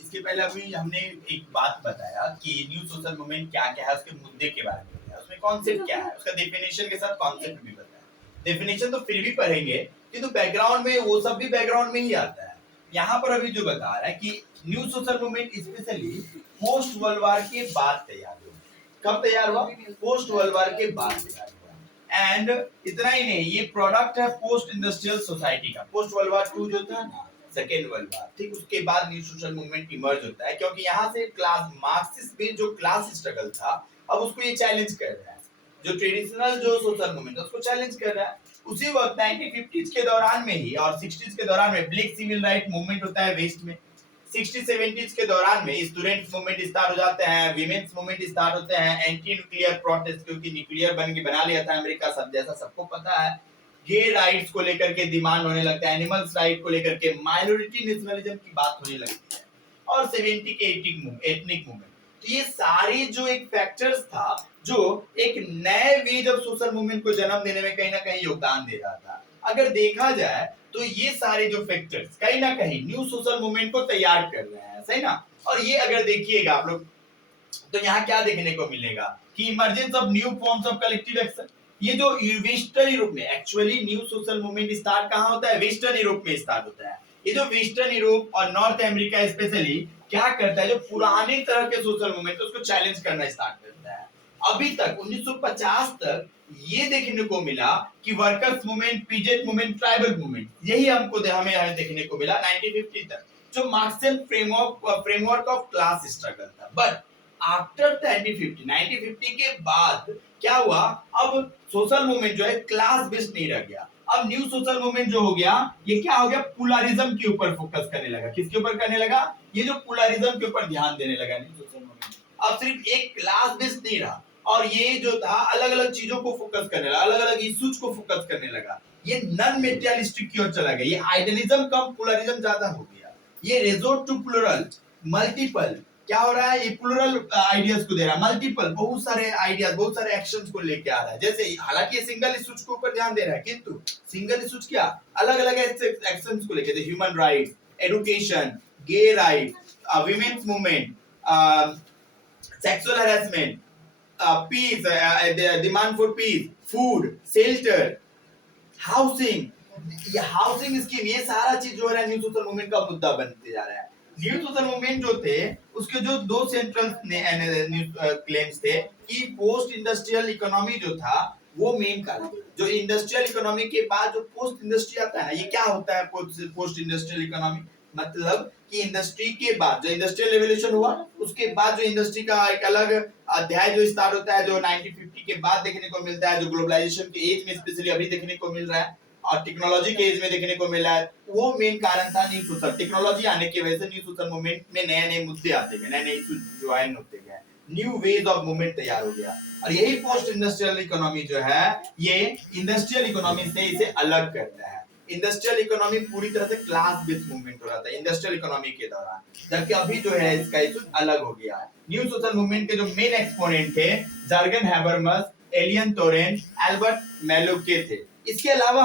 इसके पहले अभी हमने एक बात बताया कि न्यू सोशल मूवमेंट क्या क्या है, उसके मुद्दे के बारे में बताया, उसमें कॉन्सेप्ट क्या है, उसका डेफिनेशन के साथ कॉन्सेप्ट भी बताया। डेफिनेशन तो फिर भी पढ़ेंगे, किंतु बैकग्राउंड में वो सब भी बैकग्राउंड में ही आता है। यहाँ पर अभी जो बता रहा है कि new social movement specially post world war के बाद तैयार हुआ। कब तैयार हुआ? पोस्ट वर्ल्ड वार के बाद तैयार हुआ। एंड इतना ही नहीं, ये प्रोडक्ट है पोस्ट इंडस्ट्रियल सोसाइटी का। पोस्ट वर्ल्ड वार 2 जो था ना, सेकेंड वर्ल्ड वार, ठीक उसके बाद न्यू सोशल मूवमेंट इमर्ज होता है, क्योंकि यहाँ से क्लास मार्क्सिस्ट बेस्ड जो क्लास स्ट्रगल था, अब उसको ये चैलेंज कर रहा है। जो ट्रेडिशनल जो सोशल मूवमेंट है उसको चैलेंज कर रहा है। उसी वक्त 1950s के दौरान में ही और 60s के दौरान में ब्लैक सिविल राइट मूवमेंट होता है वेस्ट में। 60-70s के दौरान में स्टूडेंट्स मूवमेंट स्टार्ट हो जाते हैं, विमेन्स मूवमेंट स्टार्ट होते हैं, एंटी न्यूक्लियर प्रोटेस्ट, क्योंकि न्यूक्लियर बना लिया था अमेरिका, सब जैसा सबको पता है। गे राइट्स को लेकर के डिमांड होने लगता है, एनिमल्स राइट को लेकर के, माइनॉरिटी नेशनलिज्म की बात होने लगती है, और 70 के एथनिक मूवमेंट। तो ये सारी जो एक फैक्टर्स था जो एक नए वेज ऑफ सोशल मूवमेंट को जन्म देने में कहीं ना कहीं योगदान दे रहा था। अगर देखा जाए तो ये सारे जो फैक्टर्स कहीं ना कहीं न्यू सोशल मूवमेंट को तैयार कर रहे हैं, सही ना। और ये अगर देखिएगा आप लोग तो यहाँ क्या देखने को मिलेगा कि emergence of new forms of collective action. ये जो वेस्टर्न यूरोप में, actually new social movement start कहाँ होता है? वेस्टर्न यूरोप में स्टार्ट होता है। ये जो वेस्टर्न यूरोप और नॉर्थ अमेरिका स्पेशली क्या करता है, जो पुराने तरह के सोशल मूवमेंट उसको चैलेंज करना स्टार्ट करता है। अभी तक 1950 तक ये देखने को मिला कि workers movement, peasant movement, tribal movement, यही हमें देखने को मिला 1950 तक, जो Marxian framework of class struggle था। बट आफ्टर 1950 के बाद क्या हुआ? अब सोशल मूवमेंट जो है क्लास बेस्ड नहीं रह गया। अब न्यू सोशल मूवमेंट जो हो गया, ये क्या हो गया? पोलरिज्म के ऊपर फोकस करने लगा। किसके ऊपर करने लगा? ये जो पोलरिज्म के ऊपर ध्यान देने लगा न्यू सोशल मूवमेंट। अब सिर्फ एक क्लास बेस्ड नहीं रहा, और ये जो था अलग अलग चीजों को फोकस करने लगा, अलग अलग इश्यूज को फोकस करने लगा। ये नॉन मेटेरियलिस्टिक की ओर चला गया। ये आइडियलिज्म कम, पोलरिज्म ज्यादा हो गया। ये रिजोर्ट टू प्लुरल, मल्टीपल, क्या हो रहा है? ये प्लुरल आइडियाज को दे रहा है, मल्टीपल, बहुत सारे आइडियाज, बहुत सारे एक्शंस को लेके आ रहा है। जैसे हालांकि ये सिंगल इश्यूज के ऊपर ध्यान दे रहा है, किंतु सिंगल इश्यूज क्या, अलग अलग एक्शंस को लेके, human rights, education, gay right, women's movement, sexual harassment, peace, demand for peace, food, shelter, housing, ये हाउसिंग स्कीम, ये सारा चीज जो है न्यू सोशल मूवमेंट का मुद्दा बनते जा रहा है। न्यू सोशल मूवमेंट जो थे उसके जो दो सेंट्रल क्लेम्स थे कि पोस्ट इंडस्ट्रियल इकोनॉमी जो था वो मेन कारण, जो इंडस्ट्रियल इकोनॉमी के बाद जो पोस्ट इंडस्ट्री आता है, ये क्या होता है पोस्ट इंडस्ट्रियल इकोनॉमी? मतलब कि इंडस्ट्री के बाद जो इंडस्ट्रियल रेवोल्यूशन हुआ, उसके बाद जो इंडस्ट्री का एक अलग अध्याय जो स्टार्ट होता है, जो 1950 के बाद देखने को मिलता है, जो ग्लोबलाइजेशन के एज में स्पेशली अभी देखने को मिल रहा है और टेक्नोलॉजी के एज में देखने को मिला है, वो मेन कारण था न्यू सोशल। टेक्नोलॉजी आने की वजह से न्यू सोशल मूवमेंट में नए नए मुद्दे आते गए, नए नए इशू ज्वाइन होते गए, न्यू वेज ऑफ मूवमेंट तैयार हो गया। और यही पोस्ट इंडस्ट्रियल इकोनॉमी जो है, ये इंडस्ट्रियल इकोनॉमी से इसे अलग करता है। इंडस्ट्रियल इकोनॉमी पूरी तरह से क्लास बेस्ड मूवमेंट हो रहा था इंडस्ट्रियल इकोनॉमी के दौरान, जबकि अभी जो है इसका इशू अलग हो गया है। न्यू सोशल मूवमेंट के जो मेन एक्सपोनेंट थे जर्गन हैबरमस, एलियन टोरेंट, एल्बर्ट मैलुके थे। इसके अलावा